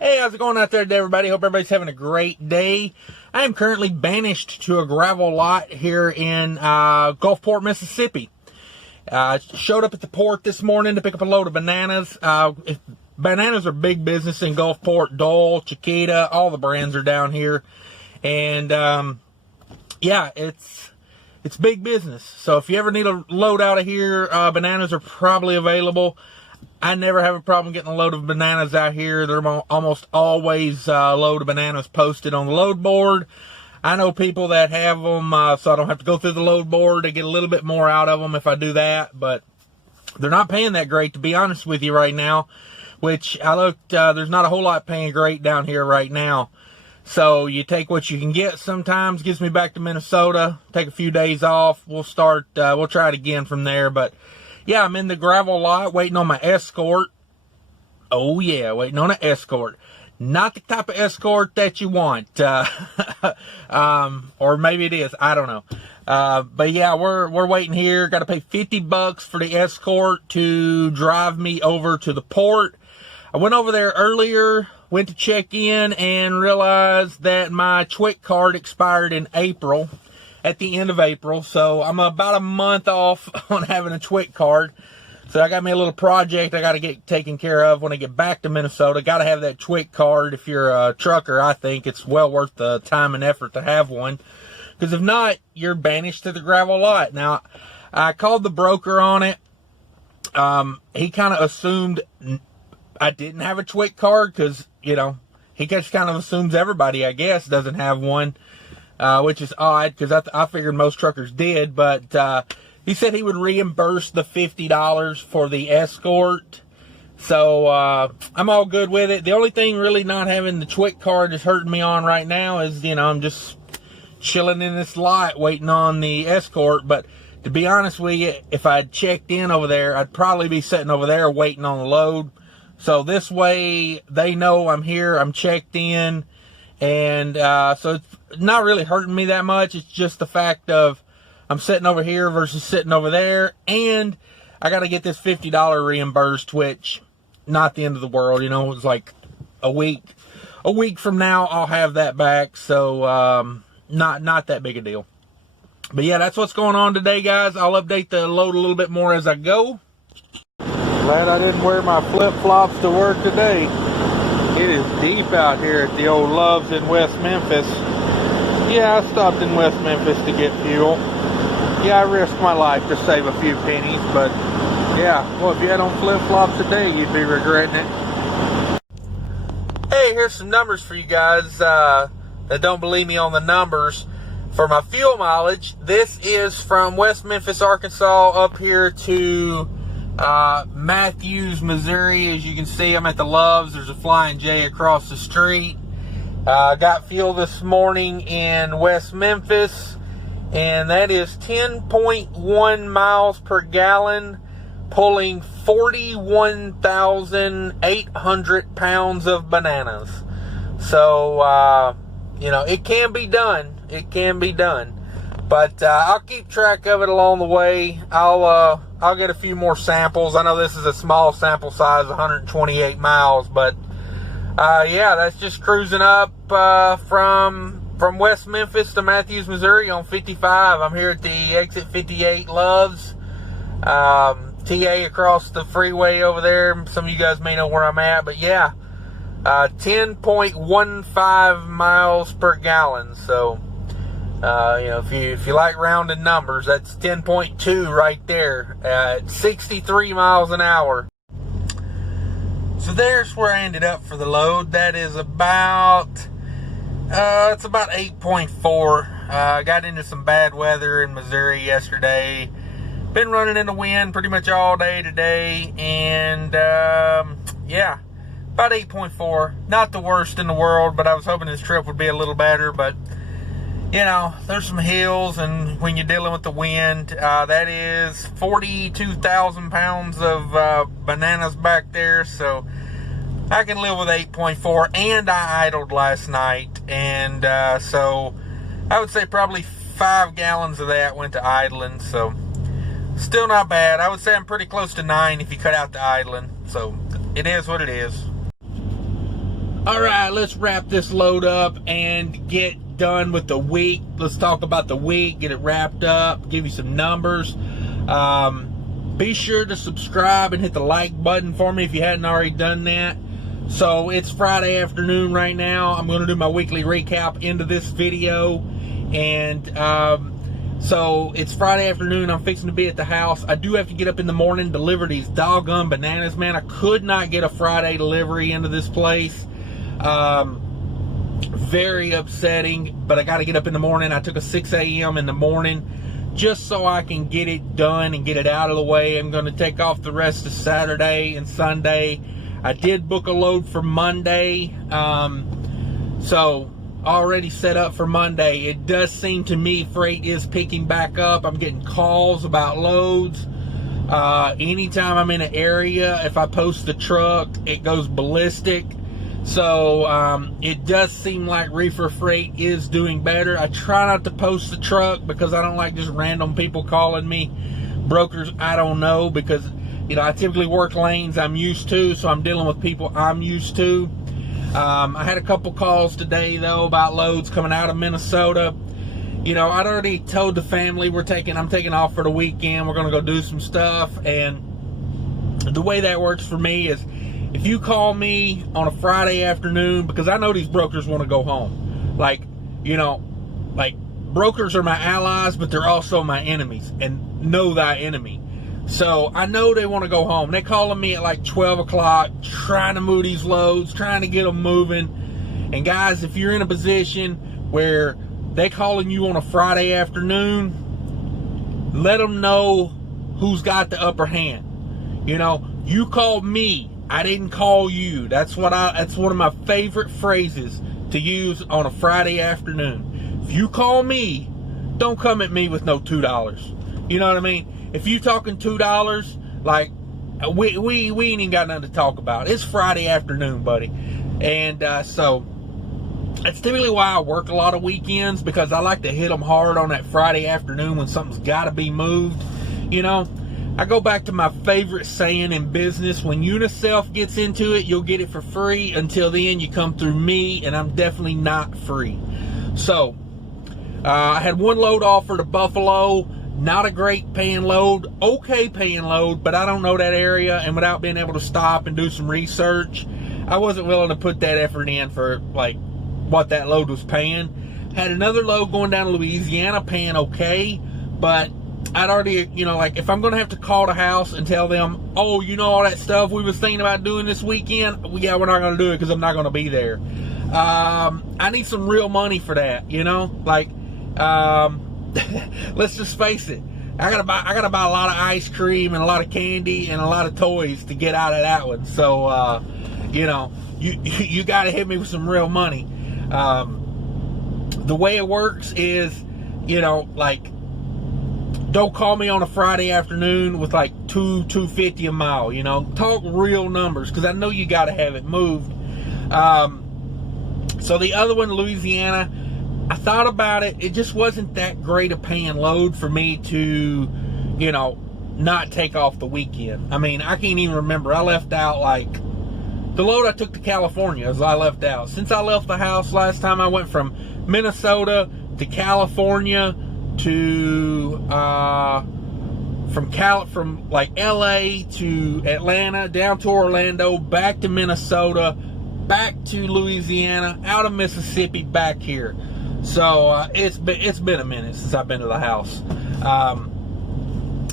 Hey, how's it going out there today, everybody? Hope everybody's having a great day. I am currently banished to a gravel lot here in Gulfport, Mississippi. Showed up at the port this morning to pick up a load of bananas. Bananas are big business in Gulfport. Dole, Chiquita, all the brands are down here. And, yeah, it's big business. So if you ever need a load out of here, bananas are probably available. I never have a problem getting a load of bananas out here. There are almost always a load of bananas posted on the load board. I know people that have them, so I don't have to go through the load board to get a little bit more out of them if I do that. But they're not paying that great, to be honest with you, right now. Which I looked, there's not a whole lot paying great down here right now. So you take what you can get sometimes. Gets me back to Minnesota. Take a few days off. We'll try it again from there. But yeah, I'm in the gravel lot waiting on my escort. Oh yeah, waiting on an escort. Not the type of escort that you want. Or maybe it is, I don't know. But yeah, we're waiting here. Got to pay $50 for the escort to drive me over to the port. I went over there earlier, went to check in and realized that my TWIC card expired in April. At the end of April, so I'm about a month off on having a TWIC card. So I got me a little project I got to get taken care of when I get back to Minnesota. Got to have that TWIC card. If you're a trucker, I think it's well worth the time and effort to have one. Because if not, you're banished to the gravel lot. Now, I called the broker on it. He kind of assumed I didn't have a TWIC card because, you know, he just kind of assumes everybody, I guess, doesn't have one. Which is odd because I figured most truckers did, but he said he would reimburse the $50 for the escort. So I'm all good with it. The only thing really not having the TWIC card is hurting me on right now is, you know, I'm just chilling in this lot waiting on the escort. But to be honest with you, if I'd checked in over there, I'd probably be sitting over there waiting on the load. So this way they know I'm here, I'm checked in. And so it's not really hurting me that much. It's just the fact of I'm sitting over here versus sitting over there. And I got to get this $50 reimbursed, which not the end of the world. You know, it's like a week from now I'll have that back. So not that big a deal. But yeah, that's what's going on today, guys. I'll update the load a little bit more as I go. Glad I didn't wear my flip-flops to work today. It is deep out here at the old Love's in West Memphis. Yeah, I stopped in West Memphis to get fuel. Yeah, I risked my life to save a few pennies, but yeah, well, if you had on flip-flops today, you'd be regretting it. Hey, here's some numbers for you guys that don't believe me on the numbers. For my fuel mileage, this is from West Memphis, Arkansas, up here to Matthews, Missouri. As you can see, I'm at the Love's. There's a Flying J across the street. Got fuel this morning in West Memphis, and that is 10.1 miles per gallon, pulling 41,800 pounds of bananas. So, you know, it can be done. It can be done. But I'll keep track of it along the way. I'll get a few more samples. I know this is a small sample size, 128 miles, but yeah, that's just cruising up from West Memphis to Matthews, Missouri on 55. I'm here at the exit 58 Love's. TA across the freeway over there. Some of you guys may know where I'm at, but yeah, 10.15 miles per gallon. So you know, if you like rounded numbers, that's 10.2 right there at 63 miles an hour. So there's where I ended up for the load. That is about it's about 8.4. Got into some bad weather in Missouri yesterday. Been running in the wind pretty much all day today, and yeah, about 8.4. Not the worst in the world, but I was hoping this trip would be a little better. But you know, there's some hills, and when you're dealing with the wind, that is 42,000 pounds of bananas back there, so I can live with 8.4, and I idled last night, and so I would say probably 5 gallons of that went to idling, so still not bad. I would say I'm pretty close to 9 if you cut out the idling, so it is what it is. All right, let's wrap this load up and get done with the week. Let's talk about the week, get it wrapped up, give you some numbers. Be sure to subscribe and hit the like button for me if you hadn't already done that. So it's Friday afternoon right now. I'm going to do my weekly recap into this video. And so it's Friday afternoon. I'm fixing to be at the house. I do have to get up in the morning, deliver these doggone bananas, man. I could not get a Friday delivery into this place. Very upsetting, but I got to get up in the morning. I took a 6 a.m. in the morning just so I can get it done and get it out of the way. I'm going to take off the rest of Saturday and Sunday. I did book a load for Monday, so already set up for Monday. It does seem to me freight is picking back up. I'm getting calls about loads. Anytime I'm in an area, if I post the truck, it goes ballistic. So it does seem like reefer freight is doing better. I try not to post the truck because I don't like just random people calling me. Brokers, I don't know, because you know I typically work lanes I'm used to, so I'm dealing with people I'm used to. I had a couple calls today though about loads coming out of Minnesota. You know, I'd already told the family I'm taking off for the weekend. We're gonna go do some stuff, and the way that works for me is, if you call me on a Friday afternoon, because I know these brokers want to go home. Like, you know, like brokers are my allies, but they're also my enemies, and know thy enemy. So I know they want to go home. They're calling me at like 12 o'clock, trying to move these loads, trying to get them moving. And guys, if you're in a position where they calling you on a Friday afternoon, let them know who's got the upper hand. You know, you called me, I didn't call you. That's one of my favorite phrases to use on a Friday afternoon. If you call me, don't come at me with no $2. You know what I mean? If you talking $2, like we ain't even got nothing to talk about. It's Friday afternoon, buddy. And so that's typically why I work a lot of weekends, because I like to hit them hard on that Friday afternoon when something's got to be moved. You know, I go back to my favorite saying in business: when Uniself gets into it, you'll get it for free. Until then, you come through me, and I'm definitely not free. So I had one load offer to Buffalo. Not a great paying load, okay paying load, but I don't know that area, and without being able to stop and do some research, I wasn't willing to put that effort in for like what that load was paying. Had another load going down to Louisiana paying okay, but I'd already, you know, like if I'm going to have to call the house and tell them, oh, you know, all that stuff we was thinking about doing this weekend, yeah, we're not going to do it because I'm not going to be there. I need some real money for that, you know, like, let's just face it. I gotta buy a lot of ice cream and a lot of candy and a lot of toys to get out of that one. So, you know, you gotta hit me with some real money. The way it works is, you know, like, don't call me on a Friday afternoon with like $2.50 a mile. You know, talk real numbers, because I know you gotta have it moved. So the other one, Louisiana, I thought about it. It just wasn't that great a paying load for me to, you know, not take off the weekend. I mean, I can't even remember. I left out like the load I took to California as I left out. Since I left the house last time, I went from Minnesota to California to from like LA to Atlanta, down to Orlando, back to Minnesota, back to Louisiana, out of Mississippi, back here. So it's been a minute since I've been to the house.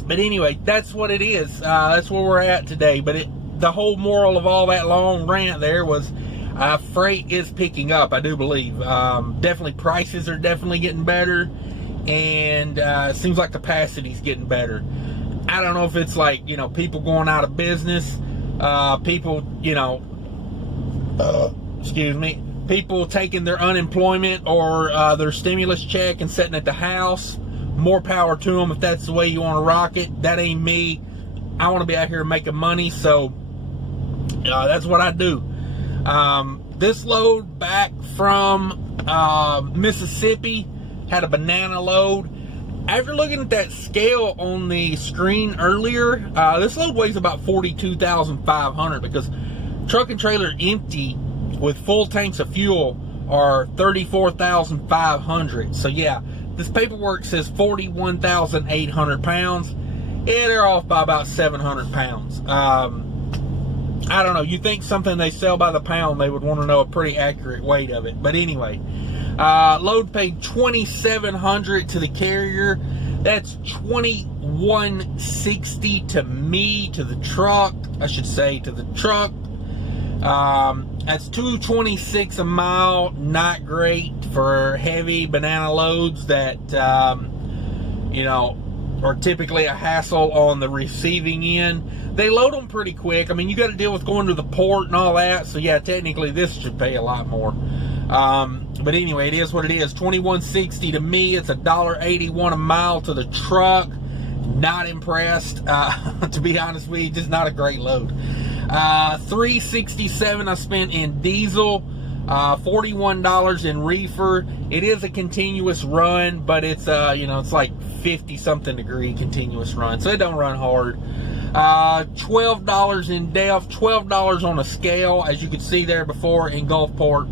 But anyway, that's what it is. That's where we're at today. But the whole moral of all that long rant there was freight is picking up, I do believe. Definitely prices are definitely getting better, and it seems like capacity's getting better. I don't know if it's like, you know, people going out of business, people, you know, people taking their unemployment or their stimulus check and sitting at the house. More power to them if that's the way you want to rock it. That ain't me. I want to be out here making money, so that's what I do. This load back from Mississippi had a banana load. After looking at that scale on the screen earlier, this load weighs about 42,500, because truck and trailer empty with full tanks of fuel are 34,500. So yeah, this paperwork says 41,800 pounds. Yeah, they're off by about 700 pounds. I don't know. You think something they sell by the pound, they would want to know a pretty accurate weight of it. But anyway, load paid $2,700 to the carrier. That's $2,160 to me, to the truck. I should say to the truck. That's $226 a mile. Not great for heavy banana loads that, you know, are typically a hassle on the receiving end. They load them pretty quick. I mean, you got to deal with going to the port and all that. So yeah, technically this should pay a lot more. But anyway, it is what it is. $2,160 to me. It's $1.81 a mile to the truck. Not impressed, to be honest with you. Just not a great load. $367 I spent in diesel. $41 in reefer. It is a continuous run, but it's you know, it's like 50 something degree continuous run, so it don't run hard. $12 in depth, $12 on a scale, as you could see there before in Gulfport.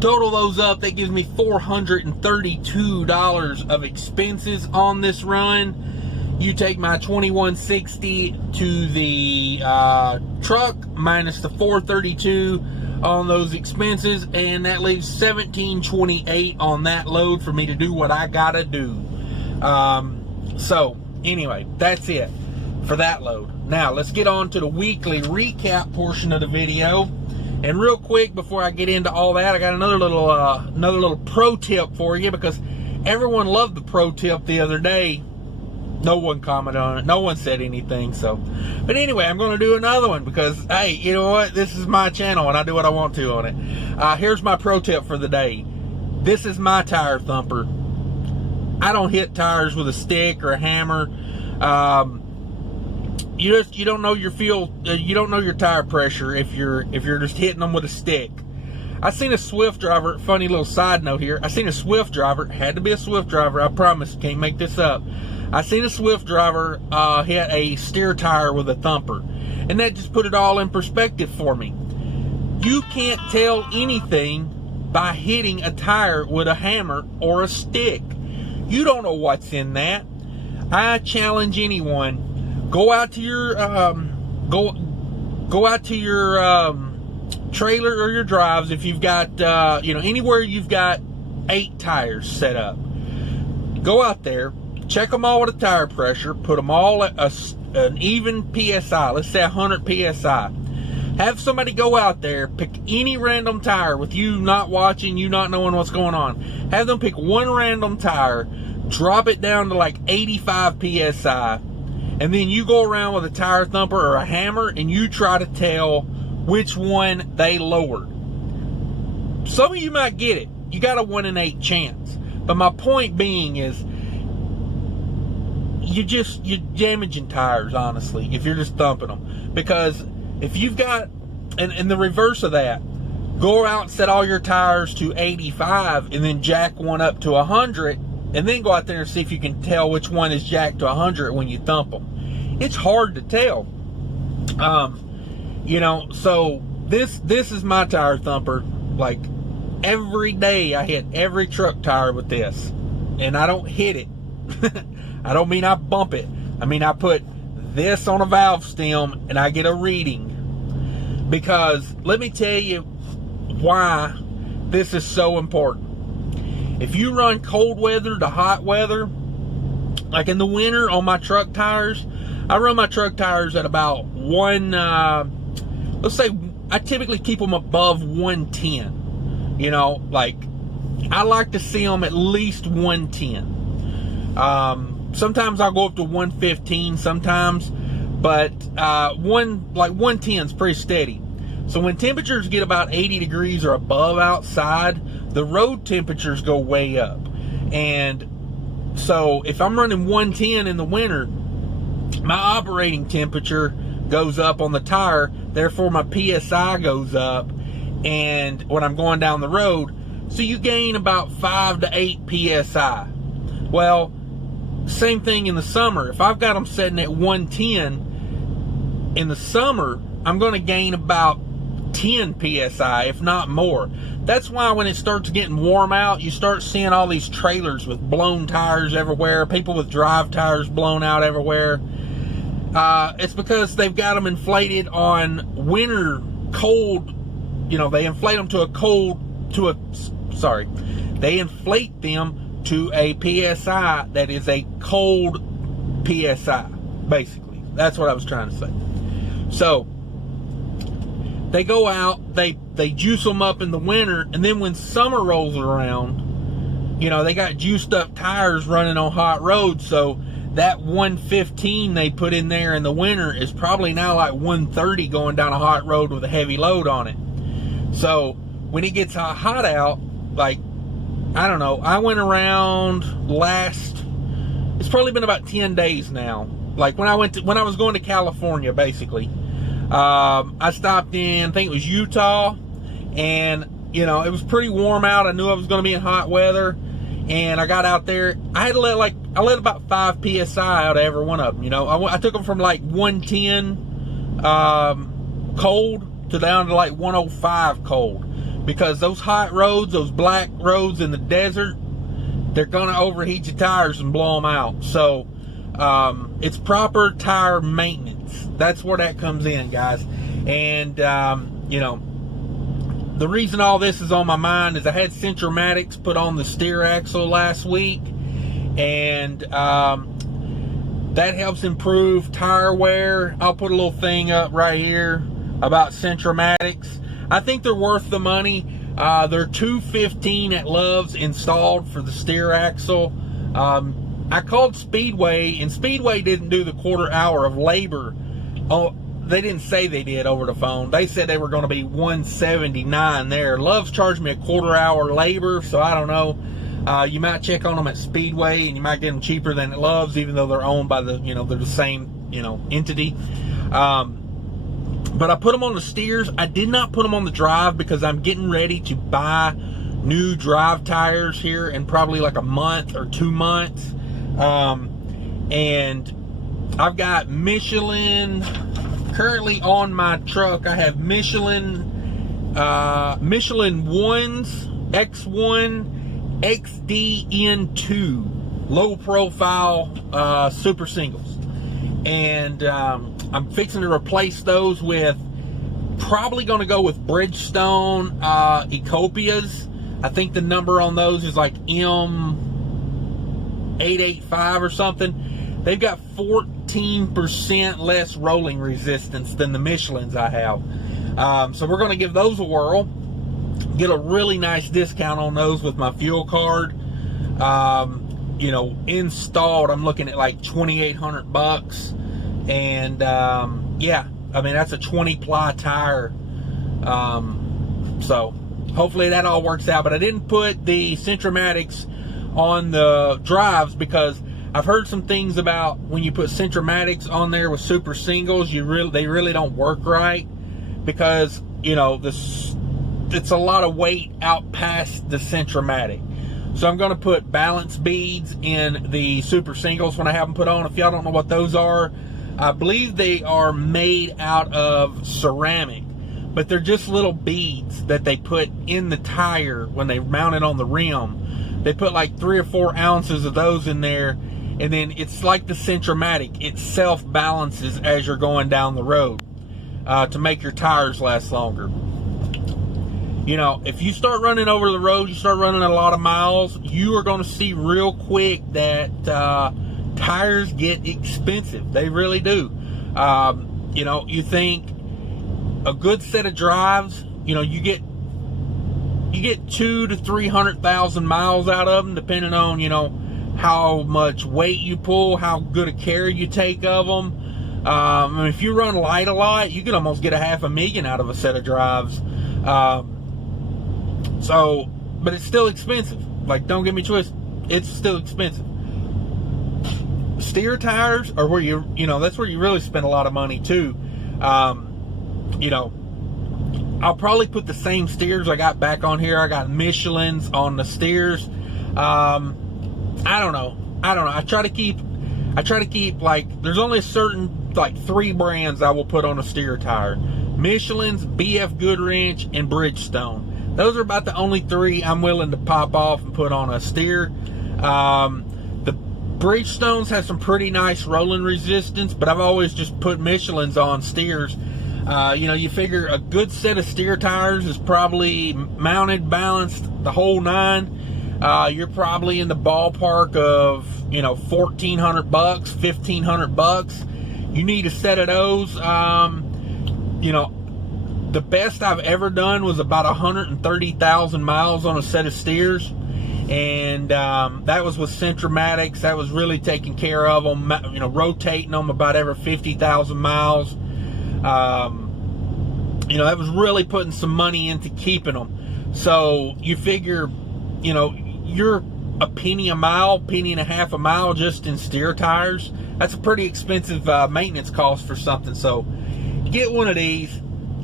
Total those up, that gives me $432 of expenses on this run. You take my $2,160 to the truck minus the $432 on those expenses, and that leaves $1,728 on that load for me to do what I gotta do. So anyway, that's it for that load. Now let's get on to the weekly recap portion of the video. And real quick, before I get into all that, I got another little pro tip for you, because everyone loved the pro tip the other day. No one commented on it. No one said anything. So, but anyway, I'm going to do another one because, hey, you know what? This is my channel and I do what I want to on it. Here's my pro tip for the day. This is my tire thumper. I don't hit tires with a stick or a hammer. You don't know your you don't know your tire pressure if you're just hitting them with a stick. I seen a Swift driver. Funny little side note here. I seen a Swift driver. Had to be a Swift driver. I promise. Can't make this up. I seen a Swift driver hit a steer tire with a thumper, and that just put it all in perspective for me. You can't tell anything by hitting a tire with a hammer or a stick. You don't know what's in that. I challenge anyone: go out to your trailer or your drives, if you've got anywhere you've got 8 tires set up. Go out there. Check them all with a tire pressure. Put them all at an even PSI. Let's say 100 PSI. Have somebody go out there, pick any random tire with you not watching, you not knowing what's going on. Have them pick one random tire, drop it down to like 85 PSI, and then you go around with a tire thumper or a hammer and you try to tell which one they lowered. Some of you might get it. You got a 1 in 8 chance. But my point being is, you're damaging tires, honestly, if you're just thumping them. Because if you've got, and the reverse of that, go out and set all your tires to 85 and then jack one up to 100, and then go out there and see if you can tell which one is jacked to 100 when you thump them. It's hard to tell. So this is my tire thumper. Like, every day I hit every truck tire with this, and I don't hit it. I don't mean I bump it. I mean I put this on a valve stem and I get a reading. Because let me tell you why this is so important. If you run cold weather to hot weather, like in the winter on my truck tires, I run my truck tires at about let's say I typically keep them above 110. Like I like to see them at least 110. Sometimes I'll go up to 115 sometimes, but 110 is pretty steady. So when temperatures get about 80 degrees or above outside, the road temperatures go way up. And so if I'm running 110 in the winter, my operating temperature goes up on the tire, therefore my PSI goes up, and when I'm going down the road, so you gain about 5 to 8 PSI. Well, same thing in the summer. If I've got them setting at 110 in the summer, I'm going to gain about 10 psi, if not more. That's why when it starts getting warm out, you start seeing all these trailers with blown tires everywhere, people with drive tires blown out everywhere. It's because they've got them inflated on winter cold, they inflate them they inflate them to a PSI that is a cold PSI, basically. That's what I was trying to say. So, they go out, they juice them up in the winter, and then when summer rolls around, they got juiced up tires running on hot roads, so that 115 they put in there in the winter is probably now like 130 going down a hot road with a heavy load on it. So when it gets hot out, like, I don't know, I went around it's probably been about 10 days now. Like when I was going to California, basically. I stopped in, I think it was Utah, and it was pretty warm out. I knew I was going to be in hot weather, and I got out there. I let about 5 psi out of every one of them. I took them from like 110 cold to down to like 105 cold, because those hot roads, those black roads in the desert, they're going to overheat your tires and blow them out. So it's proper tire maintenance. That's where that comes in, guys. And the reason all this is on my mind is I had Centromatics put on the steer axle last week, and that helps improve tire wear. I'll put a little thing up right here about Centromatics. I think they're worth the money. They're $215 at Love's installed for the steer axle. I called Speedway, and Speedway didn't do the quarter hour of labor. Oh, they didn't say they did over the phone. They said they were going to be $179 there. Love's charged me a quarter hour labor, so I don't know. You might check on them at Speedway, and you might get them cheaper than at Love's, even though they're owned by they're the same, entity. But I put them on the steers. I did not put them on the drive because I'm getting ready to buy new drive tires here in probably like a month or 2 months. And I've got Michelin currently on my truck. I have Michelin 1s, X1, XDN2 low profile super singles, and I'm fixing to replace those with, probably going to go with Bridgestone Ecopias. I think the number on those is like M885 or something. They've got 14% less rolling resistance than the Michelins I have. So we're going to give those a whirl. Get a really nice discount on those with my fuel card. Installed, I'm looking at like $2,800. And yeah, I mean, that's a 20-ply tire. So hopefully that all works out. But I didn't put the Centromatics on the drives because I've heard some things about when you put Centromatics on there with super singles, they really don't work right, because it's a lot of weight out past the Centromatic. So I'm going to put balance beads in the super singles when I have them put on. If y'all don't know what those are, I believe they are made out of ceramic, but they're just little beads that they put in the tire when they mount it on the rim. They put like 3 or 4 ounces of those in there, and then it's like the Centromatic. It self-balances as you're going down the road to make your tires last longer. If you start running over the road, you start running a lot of miles, you are going to see real quick that tires get expensive. They really do. You think a good set of drives, you get 200,000 to 300,000 miles out of them, depending on, how much weight you pull, how good a care you take of them. If you run light a lot, you can almost get $500,000 out of a set of drives. But it's still expensive. Like, don't get me twisted, it's still expensive. Steer tires are where that's where you really spend a lot of money too. I'll probably put the same steers I got back on here. I got Michelins on the steers. I don't know. I try to keep like, there's only a certain like 3 brands I will put on a steer tire. Michelin's, BF Goodwrench, and Bridgestone. Those are about the only 3 I'm willing to pop off and put on a steer. The Bridgestones have some pretty nice rolling resistance, but I've always just put Michelin's on steers. You figure a good set of steer tires is probably mounted, balanced, the whole 9. You're probably in the ballpark of, $1,400, $1,500. You need a set of those. The best I've ever done was about 130,000 miles on a set of steers. And that was with Centromatics. That was really taking care of them, rotating them about every 50,000 miles. That was really putting some money into keeping them. So you figure, you're a penny a mile, penny and a half a mile just in steer tires. That's a pretty expensive maintenance cost for something. So get one of these,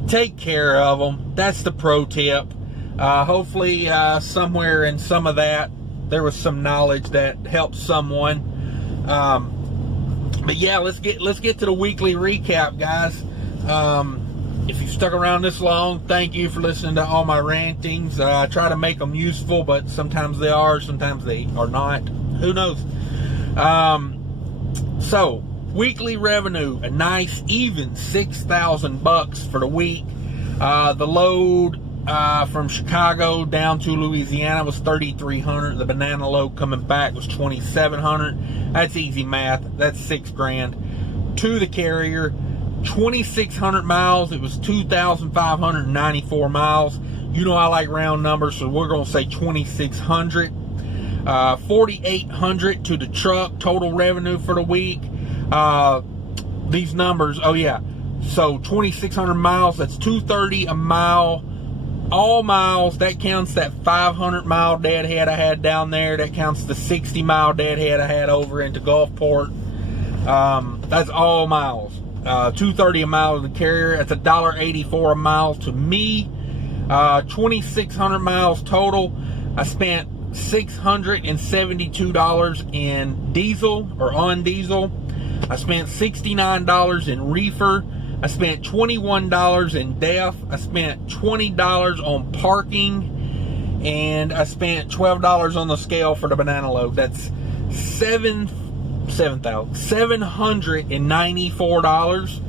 take care of them. That's the pro tip. Hopefully somewhere in some of that there was some knowledge that helped someone. But yeah, let's get to the weekly recap, guys. If you've stuck around this long, thank you for listening to all my rantings. I try to make them useful, but sometimes they are, sometimes they are not. Who knows? So weekly revenue, a nice even $6,000 for the week. The load from Chicago down to Louisiana was $3,300. The banana load coming back was $2,700. That's easy math. That's $6,000 to the carrier. 2,600 miles. It was 2,594 miles. I like round numbers, so we're going to say 2,600. 4,800 to the truck. Total revenue for the week. These numbers. Oh yeah. So 2,600 miles. That's $230 a mile. All miles. That counts that 500 mile deadhead I had down there. That counts the 60 mile deadhead I had over into Gulfport. That's all miles. $230 a mile to the carrier. That's $1.84 a mile to me. 2,600 miles total. I spent $672 in diesel or on diesel. I spent $69 in reefer. I spent $21 in DEF. I spent $20 on parking, and I spent $12 on the scale for the banana load. That's $794.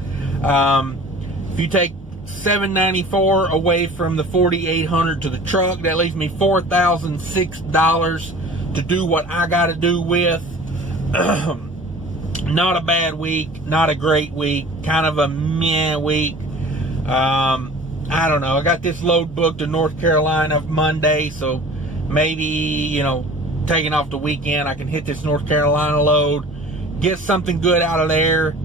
If you take $794 away from the $4,800 to the truck, that leaves me $4,006 to do what I got to do with. Not a bad week, not a great week, kind of a meh week. I don't know. I got this load booked to North Carolina Monday, so maybe, taking off the weekend, I can hit this North Carolina load, get something good out of there.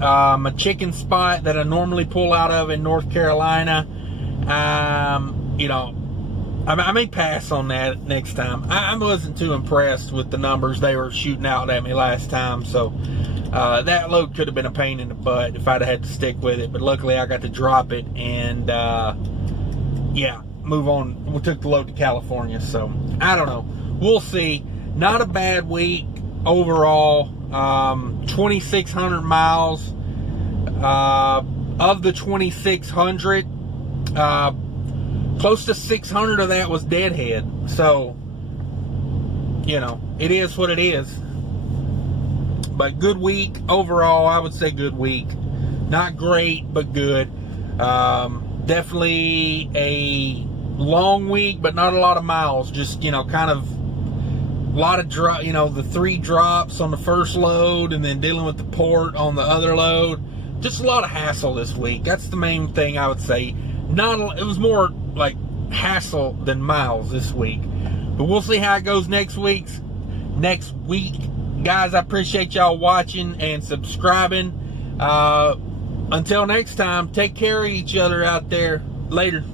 A chicken spot that I normally pull out of in North Carolina. I may pass on that next time. I wasn't too impressed with the numbers they were shooting out at me last time, so that load could have been a pain in the butt if I'd have had to stick with it, but luckily I got to drop it and yeah, move on. We took the load to California, so I don't know. We'll see. Not a bad week overall. 2,600 miles. Of the 2,600, close to 600 of that was deadhead. So, it is what it is. But good week overall. I would say good week. Not great, but good. Definitely a long week, but not a lot of miles. Just, kind of a lot of the 3 drops on the first load and then dealing with the port on the other load. Just a lot of hassle this week. That's the main thing I would say. It was more like hassle than miles this week. But we'll see how it goes next week. Guys, I appreciate y'all watching and subscribing. Until next time, take care of each other out there. Later.